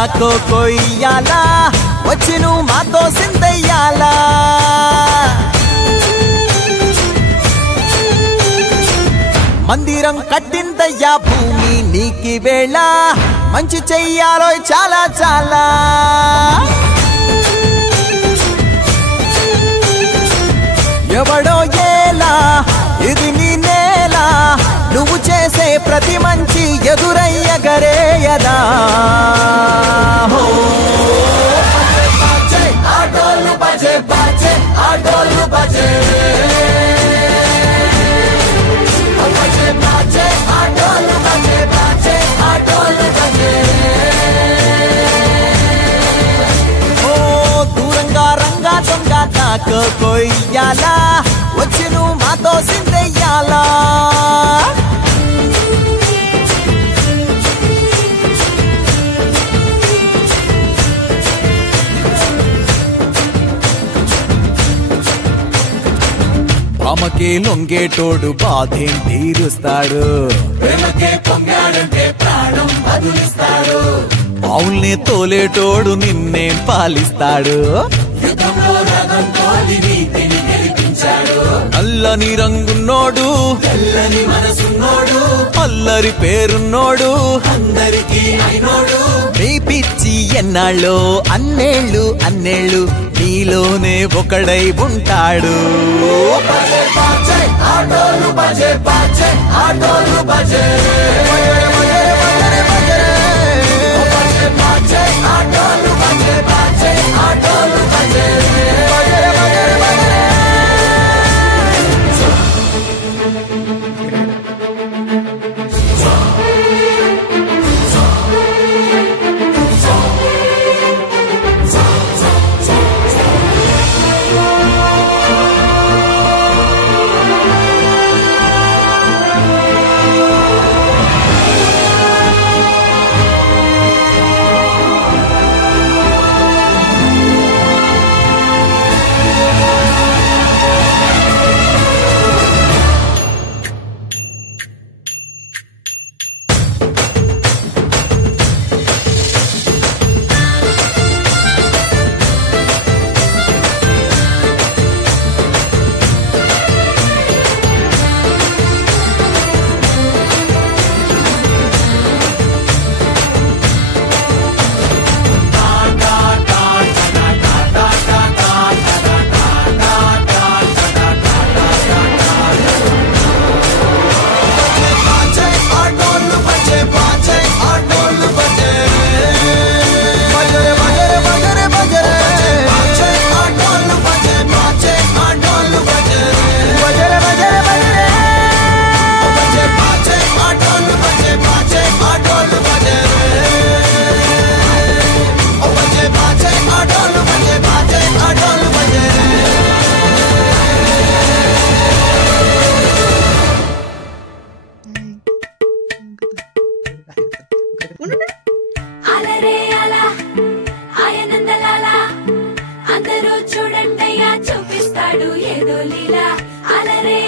కొయ్యాలా వచ్చి నువ్వు మాతో సిందయ్యాలా మందిరం కట్టిందయ్యా భూమి నీకి వేళ మంచి చెయ్యాలో చాలా చాలా ఎవడో ఏలా ఇది నీ నేల నువ్వు చేసే ప్రతి మంచి ఎదురయ్యగరేయదా ఆటోలు బజే బజే ఆటోలు బజే ఆటోలు బజే బజే ఆటోలు బజే ఓ దూరంగా రంగా దొంగ తాకు కొయ్యాలా వచ్చి నువ్వు మాతో సిందయ్యాలా ప్రేమకే లొంగేటోడు బాధేం తీరుస్తాడు ప్రేమకే పొంగాడంటే ప్రాణం బదులిస్తాడు పావుల్ని తోలేటోడు నిన్నేం పాలిస్తాడు యుద్ధంలో రథం తోలి నీతిని గెలిపించాడు అల్లని రంగున్నోడు తెల్లని మనసున్నోడు అల్లరి పేరున్నోడు అందరికీ అయినోడు నీ పిచ్చి ఎన్నాళ్ళో అన్నేళ్ళు అన్నేళ్ళు నీలోనే ఒకడై ఉంటాడు ఆటోలు బజే బజే ఆటోలు బజే ఆటోలు బజే బజే ఆటోలు బజే అందరూ చూడండయ్యా చూపిస్తాడు ఏదో లీలా అలరే